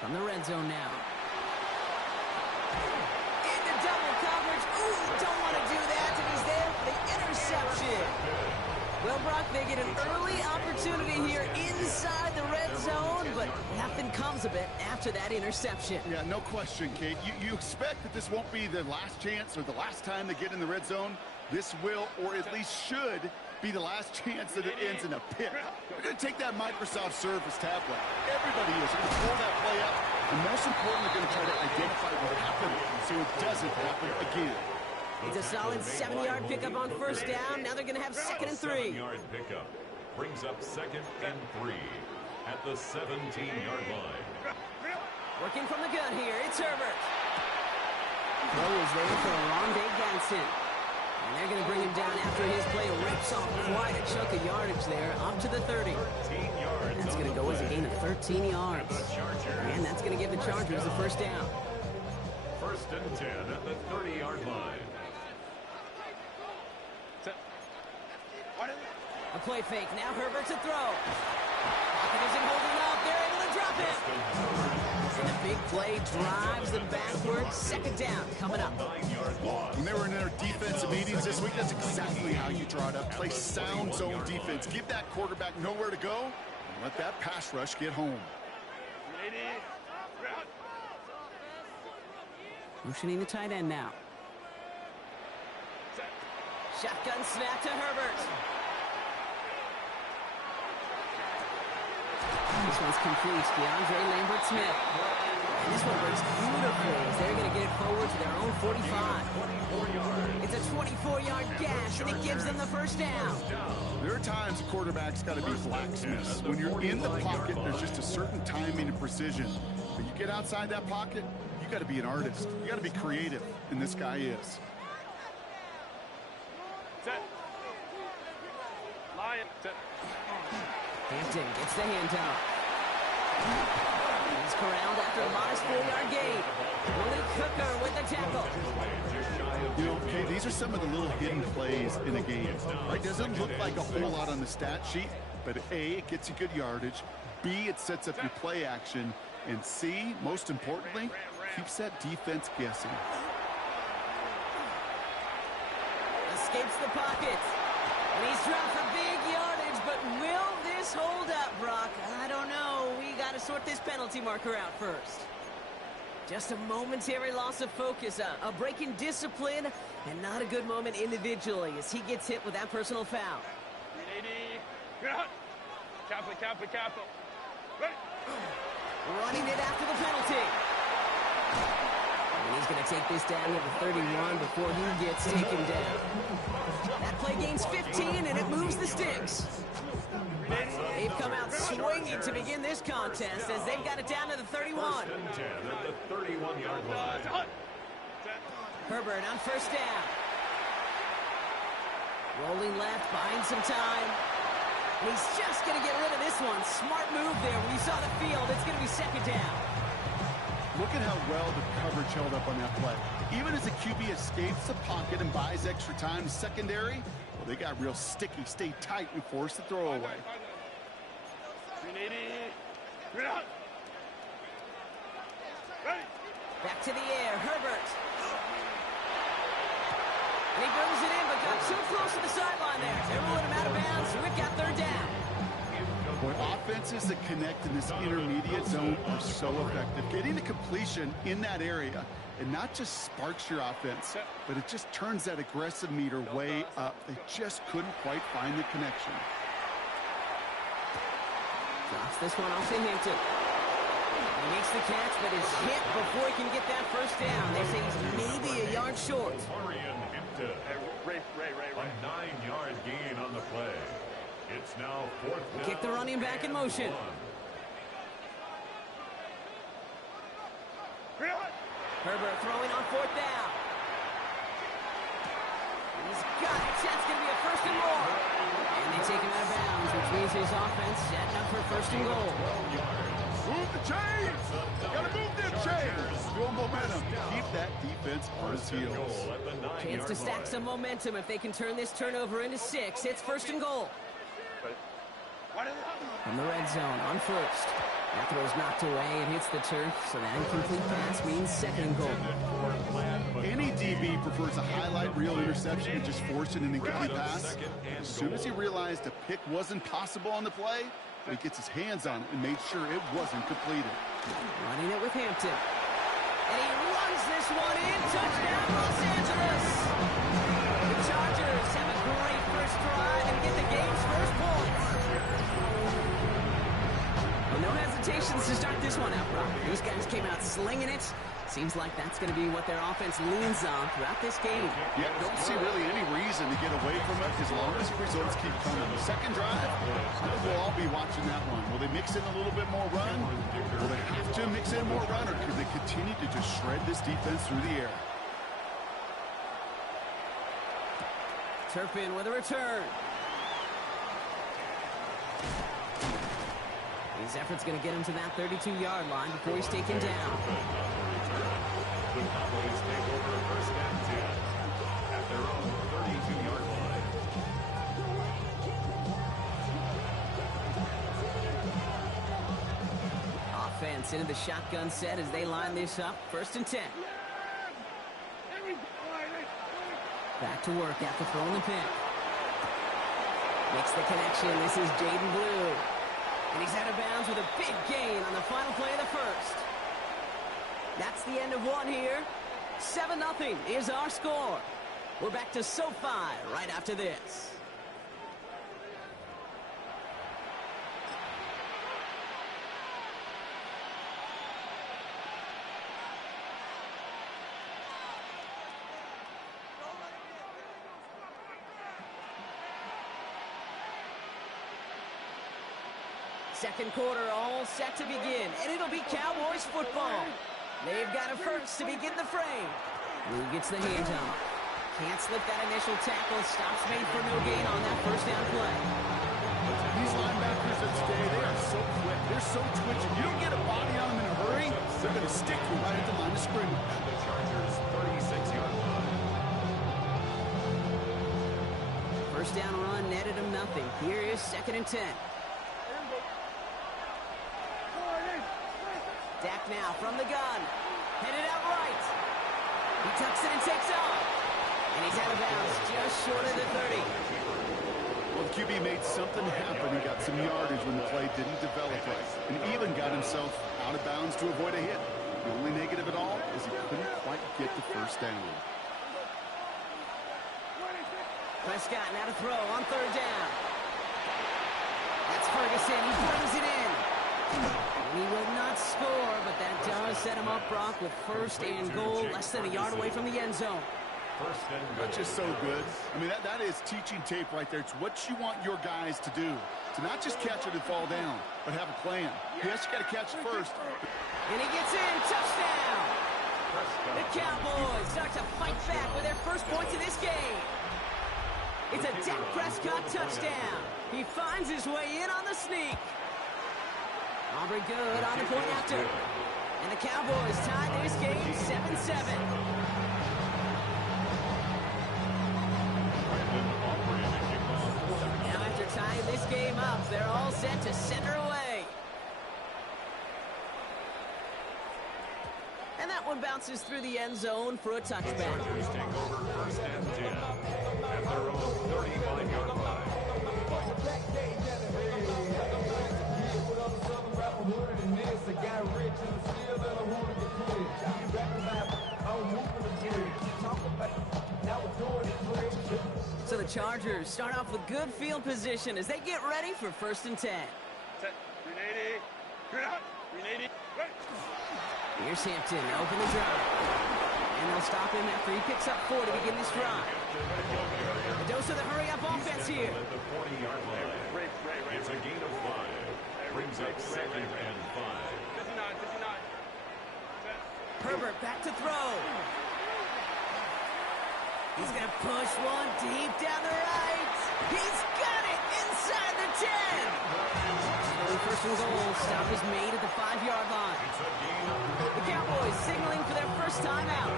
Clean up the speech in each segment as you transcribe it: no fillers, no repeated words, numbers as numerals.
From the red zone now. Into double coverage. Ooh, don't want to do that, and he's there for the interception. Well, Brock, they get an early opportunity here inside the red zone, but nothing comes of it after that interception. Yeah, no question, Kate. You expect that this won't be the last chance or the last time they get in the red zone. This will, or at least should, be the last chance that it ends in a pick. They're going to take that Microsoft Surface tablet. Everybody is going to pull that play up, and most important, they're going to try to identify what happened so it doesn't happen again. It's a solid 7-yard pickup on first down. Now they're going to have 2nd and 3. 7-yard pickup brings up 2nd and 3 at the 17-yard line. Working from the gun here, it's Herbert. Throw is there for Rondé Gadsden. And they're going to bring him down after his play rips off quite a chunk of yardage there, up to the 30. That's going to go as a gain of 13 yards. And that's going to give the Chargers the first down. 1st and 10 at the 30-yard line. A play fake. Now Herbert to throw. Pocket isn't holding up. They're able to drop it. And the big play drives them backwards. 2nd down coming up. When they were in their defensive meetings this week, that's exactly how you draw it up. Play sound zone defense. Give that quarterback nowhere to go, and let that pass rush get home. Motioning the tight end now. Shotgun snap to Herbert. This one's complete. DeAndre Lambert-Smith. And this one works beautifully as they're going to get it forward to their own 45. It's a 24-yard gash, and it gives them the first down. There are times a quarterback's got to be blacksmiths. When you're in the pocket, there's just a certain timing and precision. But you get outside that pocket, you got to be an artist. You got to be creative, and this guy is. Hampton gets the handoff. He's corralled after a modest 4-yard gain. Willie Cooker with the tackle. You know, okay, these are some of the little hidden plays in a game. Right? Doesn't look like a whole lot on the stat sheet, but A, it gets you good yardage. B, it sets up your play action. And C, most importantly, keeps that defense guessing. Escapes the pocket. And he's dropped for big yardage, but will this hold up, Brock? I don't know. We got to sort this penalty marker out first. Just a momentary loss of focus, a break in discipline, and not a good moment individually as he gets hit with that personal foul. Running it after the penalty. And he's going to take this down to the 31 before he gets taken down. That play gains 15, and it moves the sticks. They've come out swinging to begin this contest as they've got it down to the 31. 1st and 10 at the 31-yard line. Herbert on first down. Rolling left, buying some time. And he's just going to get rid of this one. Smart move there. When you saw the field, it's going to be 2nd down. Look at how well the coverage held up on that play. Even as the QB escapes the pocket and buys extra time to secondary, well, they got real sticky, stay tight, and force the throw away. Back to the air, Herbert. And he brings it in, but got too close to the sideline there. They're ruling him out of bounds, so we've got 3rd down. Boy, offenses that connect in this intermediate zone are so effective. Getting the completion in that area, and not just sparks your offense, but it just turns that aggressive meter way up. They just couldn't quite find the connection. Drops this one off to Hampton. He makes the catch, but is hit before he can get that first down. They say he's maybe a yard short. A 9-yard gain on the play. It's now 4th down. Kick the running back in motion. Herbert throwing on 4th down. He's got it. That's going to be a 1st and more. And they take him out of bounds, which means his offense setting up for 1st and goal. Move the chains! Gotta move them chains! Build momentum. Keep that defense on his heels. Chance to stack some momentum if they can turn this turnover into 6. It's 1st and goal. From the red zone on 1st. That throw's knocked away. It hits the turf, so that incomplete pass means second and goal. Any DB prefers a highlight reel interception and just forcing an incomplete pass. As soon as he realized a pick wasn't possible on the play, he gets his hands on it and made sure it wasn't completed. Running it with Hampton. And he runs this one in. Touchdown, Los Angeles. The Chargers have a great first drive and get the game's first points. Well, no hesitations to start this one out, Brock. These guys came out slinging it. Seems like that's going to be what their offense leans on throughout this game. Yeah, don't see really any reason to get away from it as long as the results keep coming. The second drive, I think we'll all be watching that one. Will they mix in a little bit more run? Will they have to mix in more run, or could they continue to just shred this defense through the air? Turpin with a return. His effort's going to get him to that 32-yard line before he's taken down. The Cowboys take over first and 10 at their own 32-yard line. Offense into the shotgun set as they line this up. First and 10. Back to work after throwing the pick. Makes the connection. This is Jaden Blue. And he's out of bounds with a big gain on the final play of the first. That's the end of one here. 7-0 is our score. We're back to SoFi right after this. Second quarter all set to begin, and it'll be Cowboys football. They've got a first to begin the frame. Blue gets the hands on. Can't slip that initial tackle. Stops made for no gain on that first down play. These linebackers that stay, they are so quick. They're so twitchy. You don't get a body on them in a hurry, they're going to stick you right at the line of scrimmage. The Chargers 36-yard line. First down run netted him nothing. Here is second and 10. Dak now from the gun. Headed out right. He tucks it and takes off. And he's out of bounds just short of the 30. Well, the QB made something happen. He got some yardage when the play didn't develop right. And even got himself out of bounds to avoid a hit. The only negative at all is he couldn't quite get the first down. Prescott now to throw on third down. That's Ferguson. He brings it in. He will not score, but that does set him up, Brock, with first and goal, less than a yard away from the end zone. First and goal. That's just so good. I mean, that is teaching tape right there. It's what you want your guys to do. To not just catch it and fall down, but have a plan. Yes, you got to catch it first. And he gets in. Touchdown! The Cowboys start to fight back with their first points in this game. It's a Dak Prescott touchdown. He finds his way in on the sneak. Aubrey good on the point after. And the Cowboys tie this game 7-7. Now after tying this game up, they're all set to center away. And that one bounces through the end zone for a touchback. Chargers take over first and 10 at their own 35-yard line. So the Chargers start off with good field position as they get ready for first and 10. Here's Hampton, open the drive. And they'll stop him after he picks up 4 to begin this drive. A dose of the hurry-up offense here. At the 40-yard line. It's a gain of 5. Brings up second and 5. Herbert back to throw. He's going to push one deep down the right. He's got it inside the 10. First and goal. Stop is made at the 5-yard line. The Cowboys signaling for their first time out.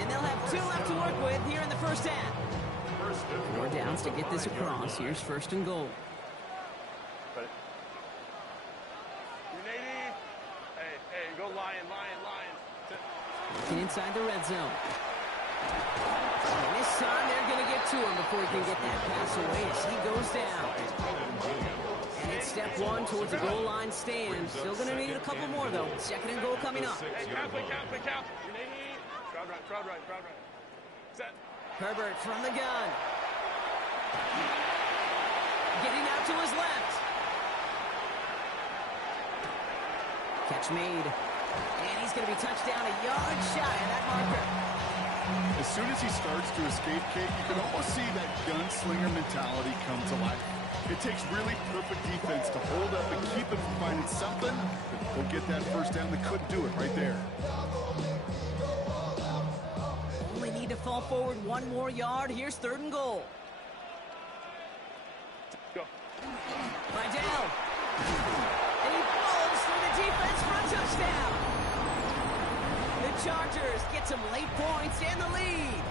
And they'll have 2 left to work with here in the first half. 4 downs to get this across. Here's first and goal. Go lion. Looking inside the red zone. And this time they're going to get to him before he can get that pass away as he goes down. And it's step one towards the goal line stand. Still going to need a couple more, though. Second and goal coming up. Hey, count. Crowd right. Set. Herbert from the gun. Getting out to his left. Catch made. And he's going to be touched down a yard shy of that marker. As soon as he starts to escape, Kate, you can almost see that gunslinger mentality come to life. It takes really perfect defense to hold up and keep him from finding something. He'll get that first down. They couldn't do it right there. Only need to fall forward one more yard. Here's third and goal. Go. Vidal. And he falls through the defense for a touchdown. The Chargers get some late points and the lead.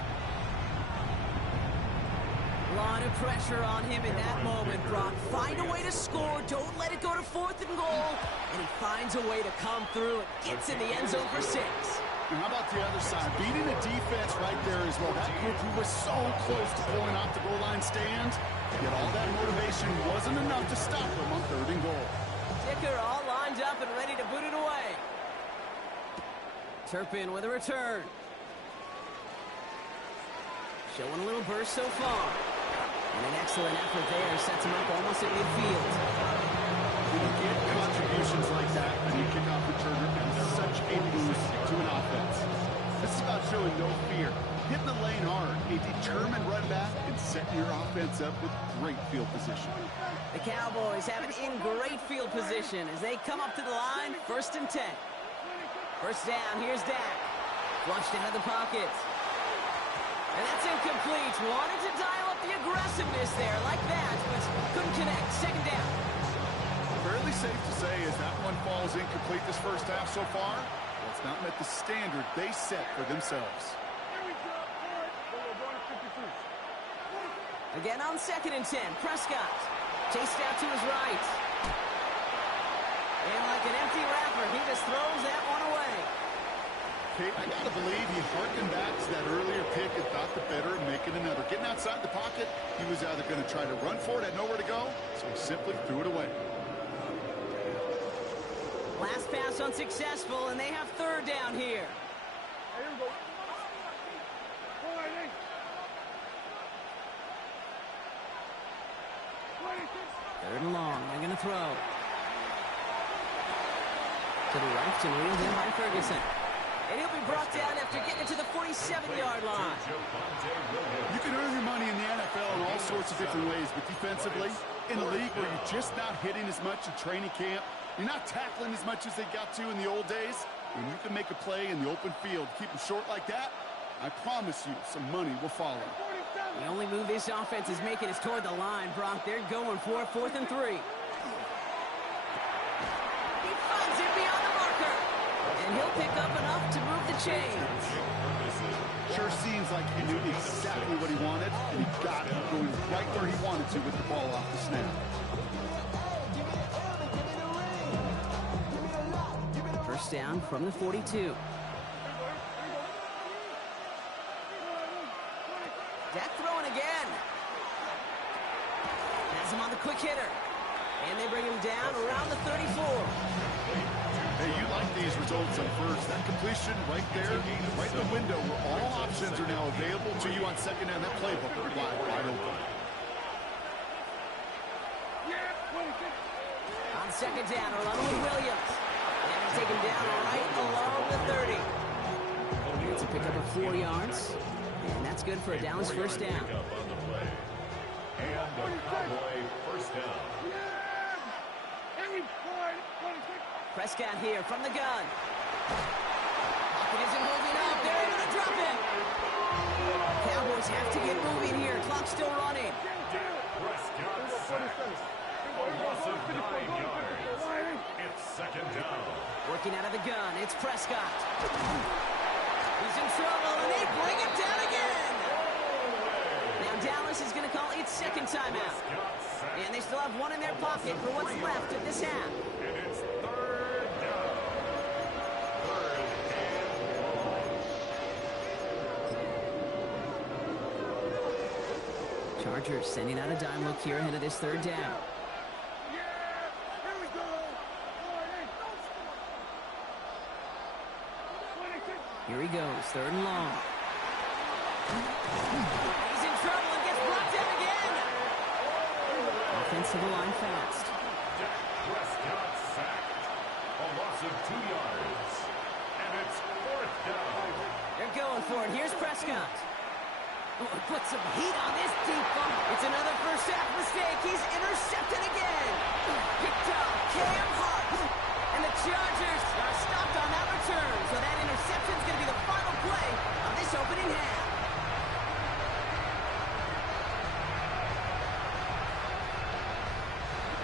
A lot of pressure on him in that moment, Brock. Find a way to score. Don't let it go to fourth and goal. And he finds a way to come through and gets in the end zone for 6. And how about the other side? Beating the defense right there as well. That group who was so close to pulling off the goal line stand, yet all that motivation wasn't enough to stop them on third and goal. Dicker all lined up and ready to boot it away. Turpin with a return. Showing a little burst so far. And an excellent effort there sets him up almost at midfield. When you get contributions like that, and you kick off returner, and such a boost to an offense. This is about showing no fear, hitting the lane hard, a determined run back, and setting your offense up with great field position. The Cowboys have it in great field position as they come up to the line, 1st and 10. First down, here's Dak. Flushed out of the pocket. And that's incomplete. Wanted to dial up the aggressiveness there like that, but couldn't connect. Second down. Fairly safe to say as that one falls incomplete this first half so far, well, it's not met the standard they set for themselves. Again on 2nd and 10. Prescott chased out to his right. And like an empty wrapper, he just throws that one away. Kate, I gotta believe he harkened back to that earlier pick and thought the better of making another. Getting outside the pocket, he was either going to try to run for it, had nowhere to go, so he simply threw it away. Last pass unsuccessful, and they have third down here. Third and long, they're going to throw. To the left and reeled in by Ferguson. And he'll be brought down after getting it to the 47-yard line. You can earn your money in the NFL in all sorts of different ways, but defensively, in a league where you're just not hitting as much in training camp, you're not tackling as much as they got to in the old days, when you can make a play in the open field, keep them short like that, I promise you some money will follow. The only move this offense is making is toward the line, Brock. They're going for it, 4th and 3. He finds it beyond the marker. And he'll pick up enough to move the chains. Sure seems like he knew exactly what he wanted, and he got it going right where he wanted to with the ball off the snap. First down from the 42. Dak throwing again. Has him on the quick hitter. And they bring him down around the 34. Hey, you like these results on first. That completion right there, right in the window where all options are now available to you on second down. That playbook wide open. On second down, along with Williams. And they take him down right along the 30. It's a pickup of 4 yards. And that's good for a Dallas first down. And the Cowboy first down. Prescott here from the gun. Pocket isn't moving up. They're able to drop it. Cowboys have to get moving here. Clock's still running. Prescott sacked. A loss of 9 yards. It's second down. Working out of the gun. It's Prescott. He's in trouble, and they bring him down again. Now Dallas is going to call its second timeout. And they still have one in their pocket for what's left of this half. And it's third down. Chargers sending out a dime look here ahead of this third down. Here he goes, third and long. He's in trouble and gets brought down again. Offensive line fast. Dak Prescott sacked. A loss of 2 yards. And it's 4th down. They're going for it. Here's Prescott. Oh, put some heat on this deep bump. It's another first half mistake. He's intercepted again. Picked up Cam Hart. And the Chargers are stopped on that return. So that interception is going to be the final play of this opening half.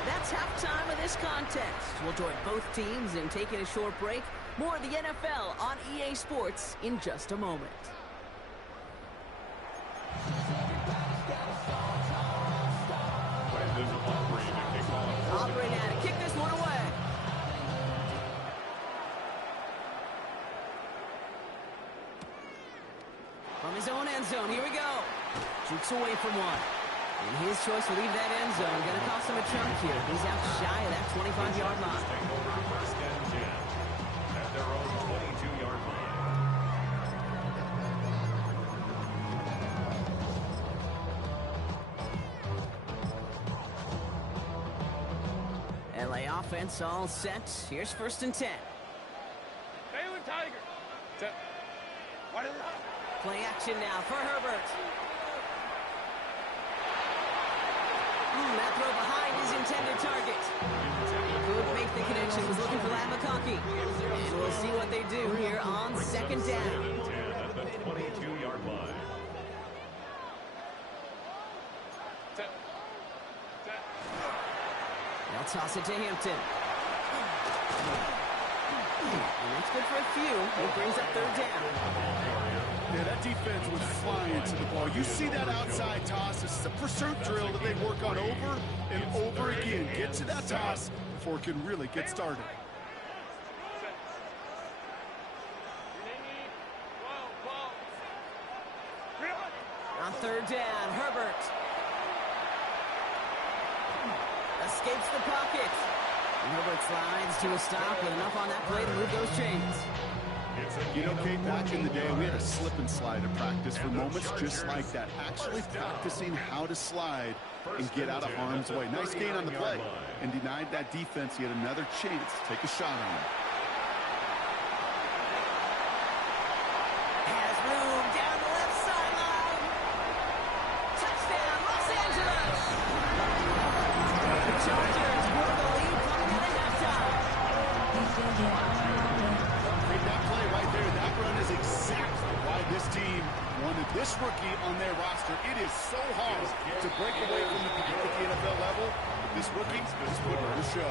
That's halftime of this contest. We'll join both teams in taking a short break. More of the NFL on EA Sports in just a moment. Operating at it. Kick this one away. From his own end zone, here we go. Shoots away from one. And his choice to leave that end zone going to cost him a chunk here. He's out shy of that 25-yard line. Take over first and 10 at their own 22-yard line. LA offense all set. Here's first and 10. Baylor Tiger. Set. What is that? Play action now for Herbert. That throw behind his intended target. Could make the connection. Was looking for Lat McConkey. And we'll see what they do here on second down. 10 at the 22-yard line. Set. Set. They'll toss it to Hampton. And that's good for a few. It brings up third down. Yeah, that defense was flying to the ball. You see that outside toss. This is a pursuit drill that they work on over and over again. Get to that toss before it can really get started. On third down, Herbert escapes the pocket. And Herbert slides to a stop with enough on that play to move those chains. You know, Kate, back in the day, we had a slip and slide at practice for moments just like that. Actually practicing how to slide and get out of harm's way. Nice gain on the play. And denied that defense yet another chance to take a shot on him. Has room down the left sideline. Touchdown, Los Angeles. The Chargers grow the lead coming out of halftime. That play right there, that run is exactly why this team wanted this rookie on their roster. It is so hard to break away from the pack at the NFL level. This rookie is putting on a show.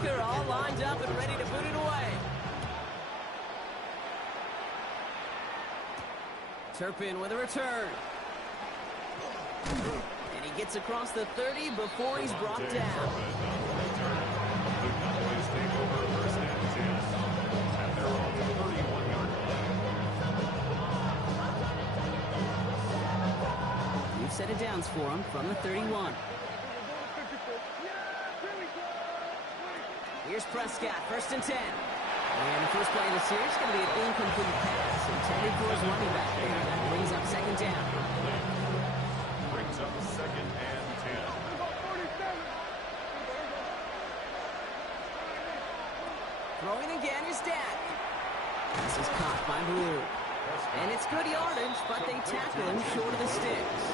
They're all lined up and ready to put it away. Turpin with a return. And he gets across the 30 before he's brought down. The Cowboys take over first and 10 at their own 31-yard line. We've set it downs for him from the 31. Here's Prescott, first and 10. And the first play of the series is going to be an incomplete pass intended for his running back there. That brings up second down. Brings up second and 10. Throwing again is Dak. This is caught by Blue. And it's good yardage, but they tackle him short of the sticks.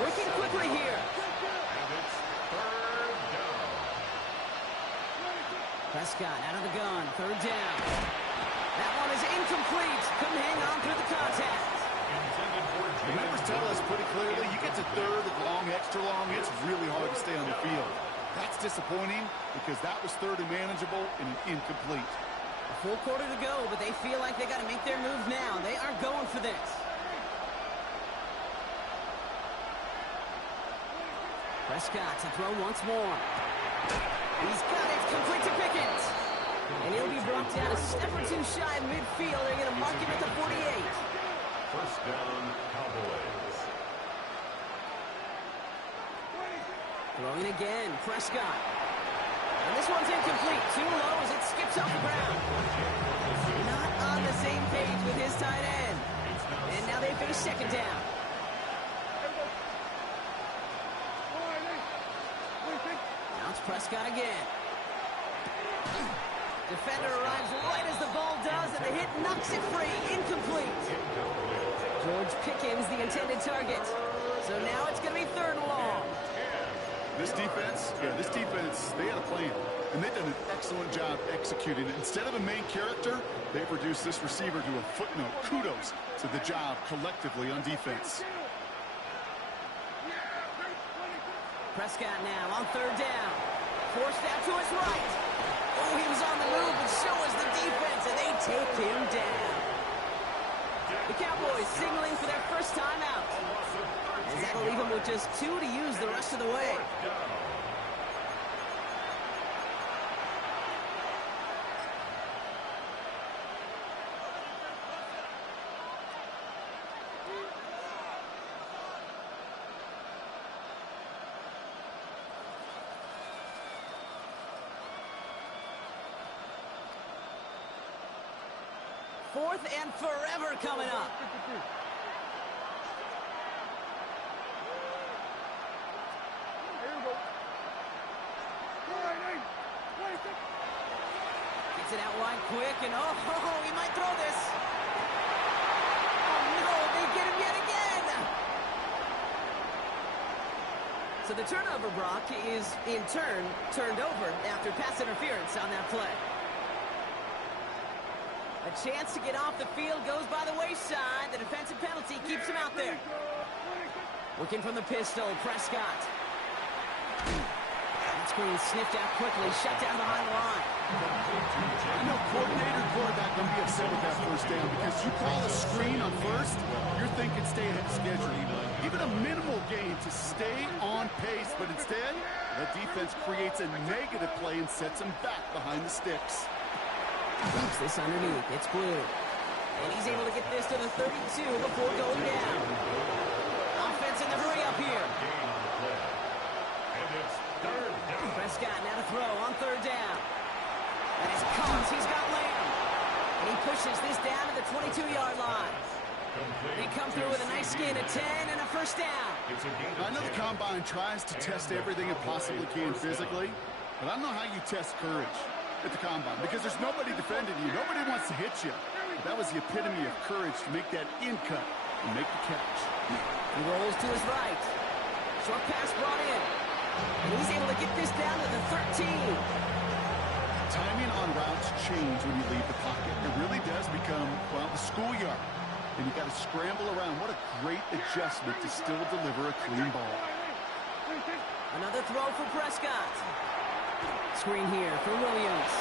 Working quickly here. And it's third down. Prescott out of the gun, third down. That one is incomplete. Couldn't hang on through the contact. Intended for The numbers tell us pretty clearly, you get to third and long, extra long, it's really hard to stay on the field. That's disappointing because that was third and manageable and incomplete. A full quarter to go, but they feel like they got to make their move now. They are going for this. Prescott to throw once more. He's got it, complete to Pickens. And he'll be brought down a step or two shy of midfield. They're going to mark him at the 48. First down, Cowboys. Throwing again, Prescott. And this one's incomplete. Too low as it skips off the ground. Not on the same page with his tight end. And now they face second down. Now it's Prescott again. Defender arrives right as the ball does, and the hit knocks it free. Incomplete. George Pickens, the intended target. So now it's going to be third and long. This defense, they had a plan, and they've done an excellent job executing it. Instead of a main character, they've reduced this receiver to a footnote. Kudos to the job collectively on defense. Prescott now on third down. Forced out to his right. Oh, he was on the move, and so was the defense, and they take him down. The Cowboys signaling for their first time out. As that'll leave him with just 2 to use the rest of the way. Fourth and forever coming up. Gets it out wide quick, and oh, he might throw this. Oh no, they get him yet again. So the turnover, Brock, is in turn turned over after pass interference on that play. A chance to get off the field goes by the wayside. The defensive penalty keeps him out there. Working from the pistol, Prescott. That screen sniffed out quickly, shut down behind the line. I know coordinator and quarterback going to be upset with that first down because you call a screen on first, you're thinking stay ahead of schedule. Even a minimal gain to stay on pace, but instead, the defense creates a negative play and sets him back behind the sticks. Drops this underneath. It's Blue. And he's able to get this to the 32 before going down. Offense in the hurry up here. Prescott now to throw on third down. That is Combs. He's got Lamb. And he pushes this down to the 22-yard line. They come through with a nice gain of 10 and a first down. I know the Combine tries to test everything it possibly can physically, but I don't know how you test courage at the Combine, because there's nobody defending you. Nobody wants to hit you. But that was the epitome of courage to make that in cut and make the catch. He rolls to his right. Short pass brought in. And he's able to get this down to the 13. Timing on routes change when you leave the pocket. It really does become, well, the schoolyard. And you got to scramble around. What a great adjustment to still deliver a clean ball. Another throw for Prescott. Screen here for Williams.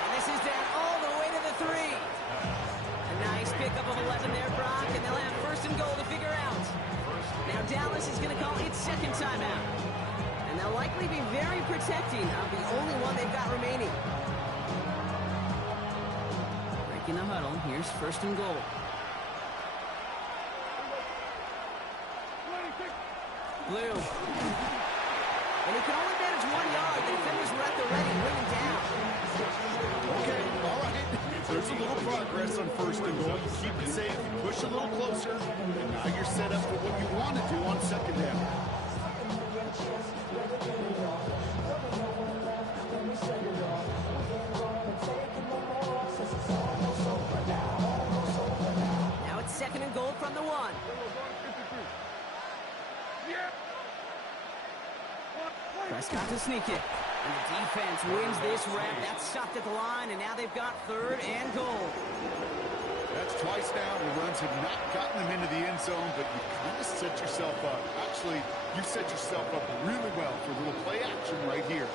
And this is down all the way to the 3. A nice pickup of 11 there, Brock, and they'll have first and goal to figure out. Now Dallas is going to call its second timeout. And they'll likely be very protecting of the only one they've got remaining. Breaking the huddle. Here's first and goal. Blue. And he can only manage 1 yard. The defenders were at the ready, bring him down. Okay, all right. There's a little progress on first and goal. You keep it safe, you push a little closer, and now you're set up for what you want to do on second down. Now it's second and goal from the 1. Prescott to sneak it. And the defense wins this rep. That's stopped at the line, and now they've got third and goal. That's twice now. The runs have not gotten them into the end zone, but you kind of set yourself up. Actually, you set yourself up really well for a little play action right here.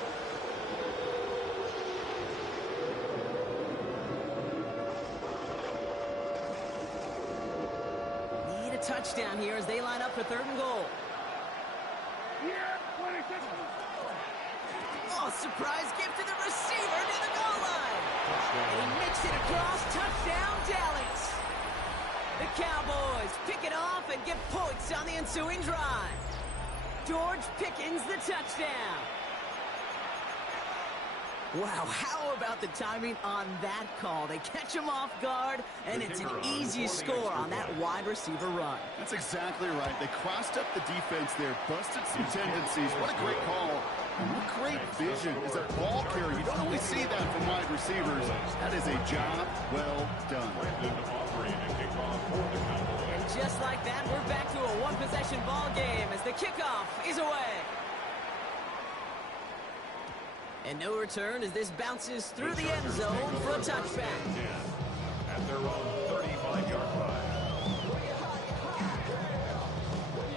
Need a touchdown here as they line up for third and goal. Oh, surprise gift to the receiver near the goal line. And he makes it across. Touchdown, Dallas. The Cowboys pick it off and get points on the ensuing drive. George Pickens the touchdown. Wow, how about the timing on that call? They catch him off guard, and it's an easy score on that wide receiver run. That's exactly right. They crossed up the defense there, busted some tendencies. What a great call. And what great vision as a ball carrier. You don't always see that from wide receivers. That is a job well done. And just like that, we're back to a one-possession ball game as the kickoff is away. And no return as this bounces through the end zone for a touchback. At their own 35-yard line.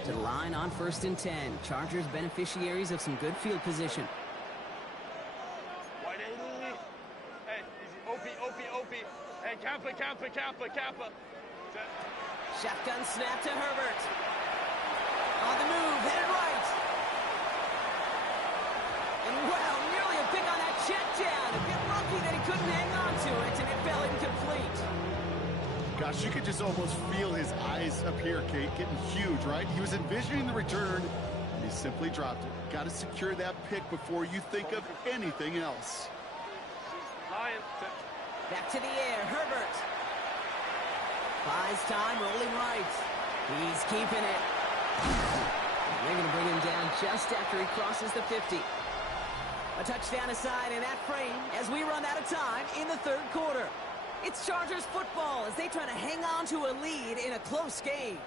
To the line on 1st and 10. Chargers beneficiaries of some good field position. Hey, easy. OP. Hey, Kappa. Shotgun snap to Herbert. On the move, headed right. And wow, nearly a pick on that check down. A bit lucky that he couldn't hang on to it, and it fell incomplete. Gosh, you could just almost feel his eyes up here, Kate, getting huge, right? He was envisioning the return, and he simply dropped it. Got to secure that pick before you think of anything else. Back to the air, Herbert. Buys time, rolling right. He's keeping it. They're going to bring him down just after he crosses the 50. A touchdown aside in that frame as we run out of time in the third quarter. It's Chargers football as they try to hang on to a lead in a close game.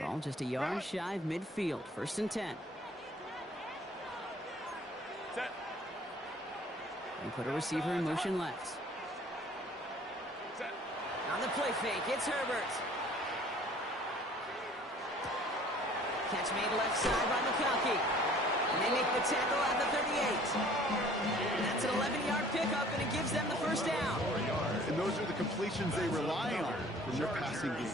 Ball just a yard shy of midfield. 1st and 10. Set. And put a receiver in motion left. Set. On the play fake, it's Herbert. Catch made left side by McConkey. And they make the tackle at the 38. And that's an 11-yard pickup, and it gives them the first down. And those are the completions they rely on from their passing game.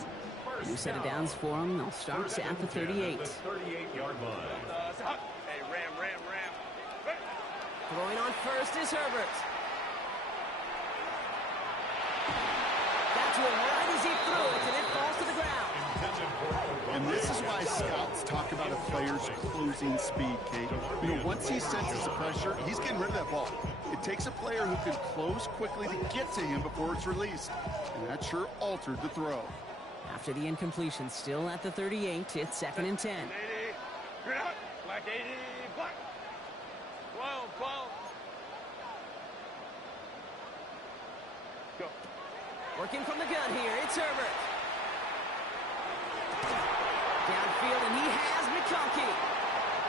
New set of downs for them. They'll start at the 38. 38-yard line. Hey, ram. Throwing on first is Herbert. Got to him right as he threw it, and it falls to the ground. And this is why scouts talk about a player's closing speed, Kate. You know, once he senses the pressure, he's getting rid of that ball. It takes a player who can close quickly to get to him before it's released. And that sure altered the throw. After the incompletion, still at the 38, it's 2nd and 10. 80. Black 80. Black. 12. Go. Working from the gun here, it's Herbert. Downfield, and he has McConkey.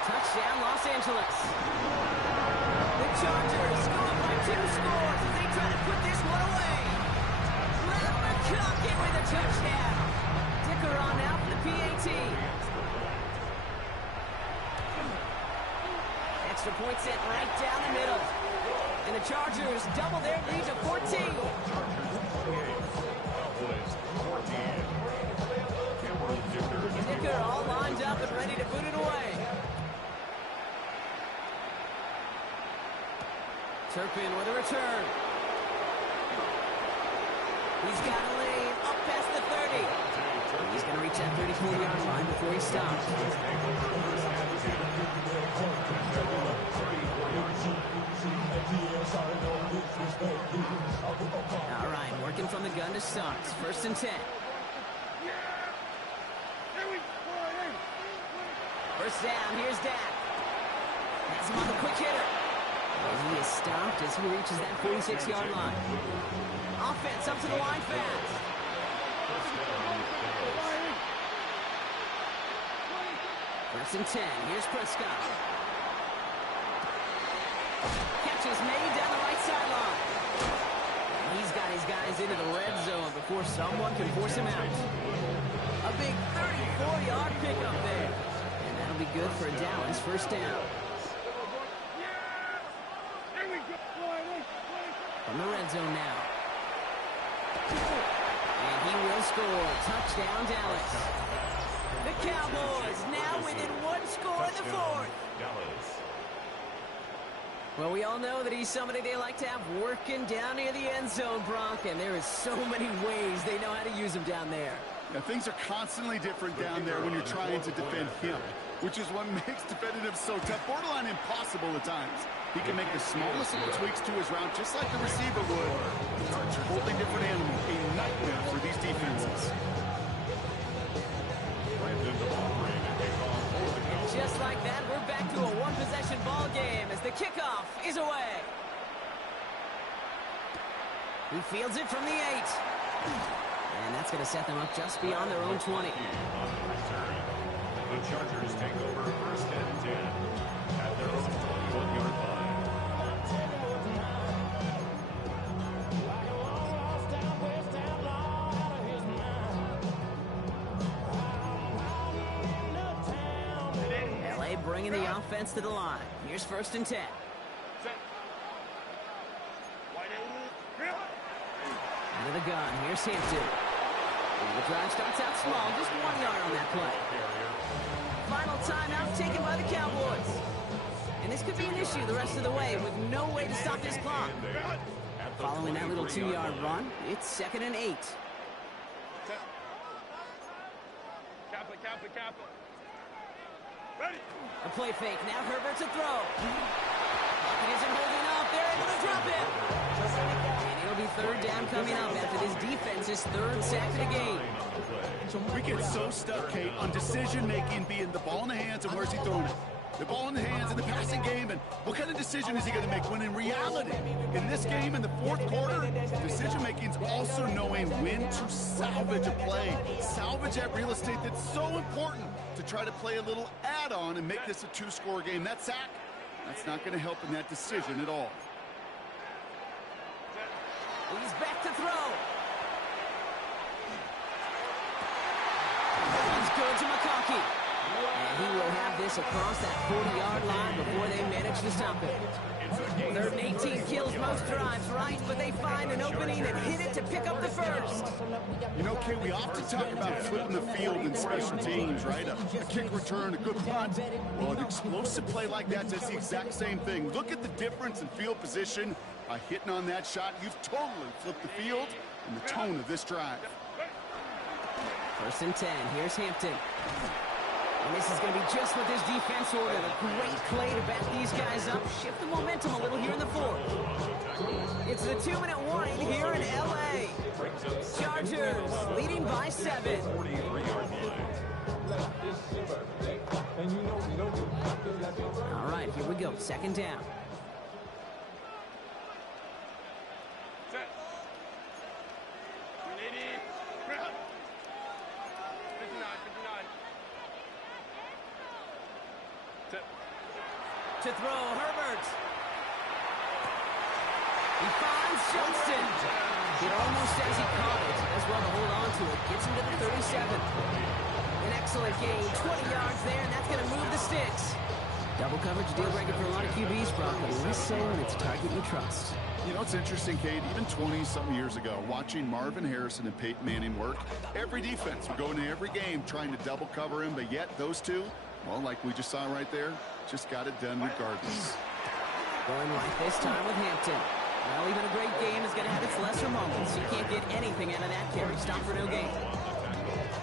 Touchdown, Los Angeles. The Chargers go up by 2 scores as they try to put this one away. Matt McConkey with a touchdown. Dicker on now for the PAT. Extra point sent right down the middle. And the Chargers double their lead to 14. Dicker all lined up and ready to boot it away. Turpin with a return. He's got a lane up past the 30. He's going to reach that 34-yard line before he stops. All right, working from the gun to start. 1st and 10. First down, here's Dak. Has him on the quick hitter. And he is stopped as he reaches that 46-yard line. Offense up to the line fast. First and 10. Here's Prescott. Catch is made down the right sideline. And he's got his guys into the red zone before someone can force him out. A big 34-yard pickup there. be good for a Dallas first down. From the red zone now. And he will score. Touchdown, Dallas. The Cowboys now within one score in the fourth. Well, we all know that he's somebody they like to have working down near the end zone, Brock, and there is so many ways they know how to use him down there. Yeah, things are constantly different down there when you're trying to defend him, which is what makes defending him so tough, borderline impossible at times. He can make the smallest little tweaks to his route, just like the receiver would. It's a totally different animal, a nightmare for these defenses. And just like that, we're back to a one-possession ball game as the kickoff is away. He fields it from the 8. And that's going to set them up just beyond their own 20. The Chargers take over first and 10 at their own 21-yard line. LA bringing the offense to the line. Here's first and 10. Out of the gun, here's Hampton. And the drive starts out small, just 1 yard on that play. Final timeout taken by the Cowboys. And this could be an issue the rest of the way with no way to stop this clock. Following that little 2-yard run, it's 2nd and 8. Kappa. Ready. A play fake, now Herbert to throw. Pocket isn't holding up, they're able to drop him. And it'll be third down coming up after this defense's third sack of the game. We get so stuck, Kate, on decision-making being the ball in the hands and where's he throwing it. The ball in the hands in the passing game, and what kind of decision is he going to make? When in reality, in this game, in the fourth quarter, decision-making is also knowing when to salvage a play. Salvage that real estate that's so important to try to play a little add-on and make this a 2-score game. That sack, that's not going to help in that decision at all. He's back to throw. He's good to McConkey. And he will have this across that 40-yard line before they manage to stop it. 3rd and 18 kills most drives, right? But they find an opening and hit it to pick up the first. You know, Kate, we often talk about flipping the field in special teams, right? A kick return, a good punt. Well, an explosive play like that does the exact same thing. Look at the difference in field position. By hitting on that shot, you've totally flipped the field and the tone of this drive. 1st and 10. Here's Hampton. And this is going to be just what this defense ordered. A great play to back these guys up. Shift the momentum a little here in the fourth. It's the 2-minute warning here in L.A. Chargers leading by 7. All right, here we go. 2nd down. To throw, Herbert. He finds Johnston. It almost as he caught it. As well to hold on to it. Gets him to the 37. An excellent gain. 20 yards there, and that's going to move the sticks. Double coverage deal breaker for a lot of QBs, Brock, but less so when it's a target you trust. You know, it's interesting, Kate, even 20-something years ago, watching Marvin Harrison and Peyton Manning work, every defense would go into every game trying to double cover him, but yet those two, well, like we just saw right there, just got it done regardless. Going right this time with Hampton. Well, even a great game is going to have its lesser moments. You can't get anything out of that carry. Stop for no gain.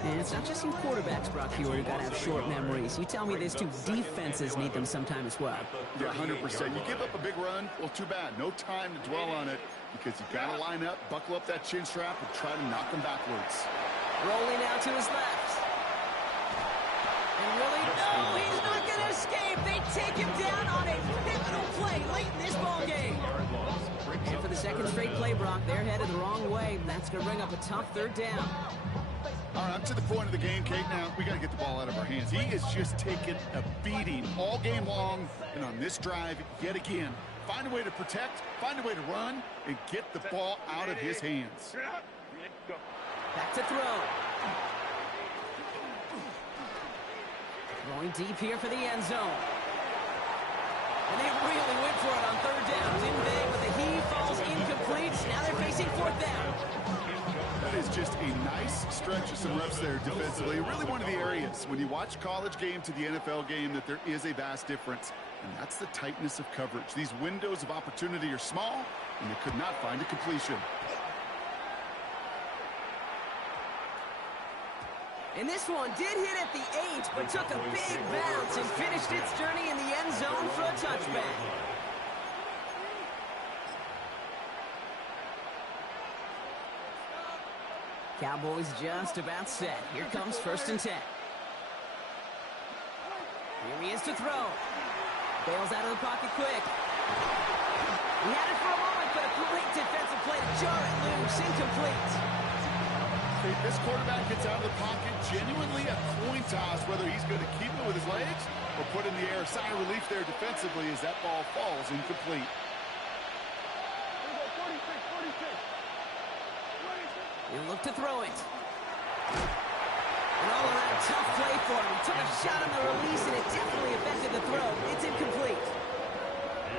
And it's not just in quarterbacks, Brock, who got to have short memories. You tell me this too, defenses need them sometime as well. Yeah, 100%. You give up a big run, well, too bad. No time to dwell on it because you got to line up, buckle up that chin strap, and try to knock them backwards. Rolling out to his left. And really, no, he's not going to escape. They take him down on a pivotal play late in this ball game. And for the second straight play, Brock, they're headed the wrong way. That's going to bring up a tough 3rd down. All right, up to the point of the game, Kate, now we got to get the ball out of our hands. He is just taking a beating all game long, and on this drive, yet again, find a way to protect, find a way to run, and get the ball out of his hands. Back to throw. Going deep here for the end zone. And they really went for it on third down, didn't they? But the heave falls incomplete. Now they're facing fourth down. That is just a nice stretch of some reps there defensively. Really one of the areas when you watch college game to the NFL game that there is a vast difference. And that's the tightness of coverage. These windows of opportunity are small, and they could not find a completion. And this one did hit at the 8, but took a big bounce and finished its journey in the end zone for a touchback. Cowboys just about set. Here comes 1st and 10. Here he is to throw. Bails out of the pocket quick. He had it for a moment, but a great defensive play to jar it loose. Incomplete. This quarterback gets out of the pocket, genuinely a coin toss, whether he's going to keep it with his legs or put in the air. Sigh of relief there defensively as that ball falls incomplete. He'll look to throw it. And all around tough play for him. He took a shot on the release, and it definitely affected the throw. It's incomplete.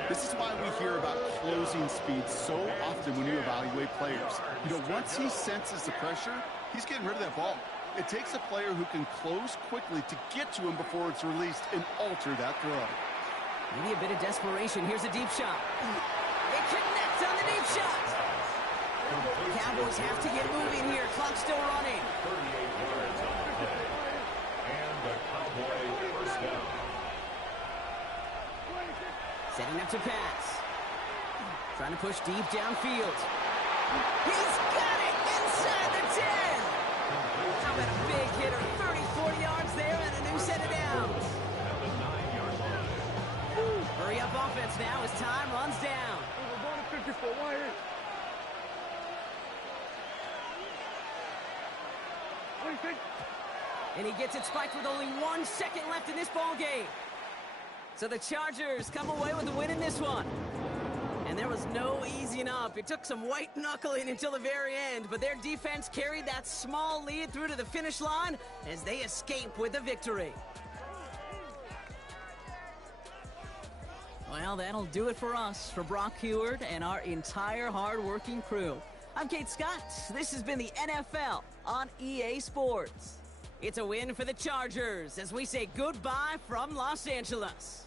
This is why we hear about closing speed so often when you evaluate players. You know, once he senses the pressure, he's getting rid of that ball. It takes a player who can close quickly to get to him before it's released and alter that throw. Maybe a bit of desperation. Here's a deep shot. It connects on the deep shot. The Cowboys have to get moving here. Clock's still running. 38 yards on the play. And the Cowboy first down. Setting up to pass. Trying to push deep downfield. He's got it inside the 10. How about a big hitter? 34 yards there and a new set of downs. At the 9-yard line. Hurry up offense now as time runs down. And he gets it spiked with only 1 second left in this ball game. So the Chargers come away with the win in this one. And there was no easing up. It took some white knuckling until the very end, but their defense carried that small lead through to the finish line as they escape with the victory. Well, that'll do it for us, for Brock Heward and our entire hard-working crew. I'm Kate Scott. This has been the NFL on EA Sports. It's a win for the Chargers as we say goodbye from Los Angeles.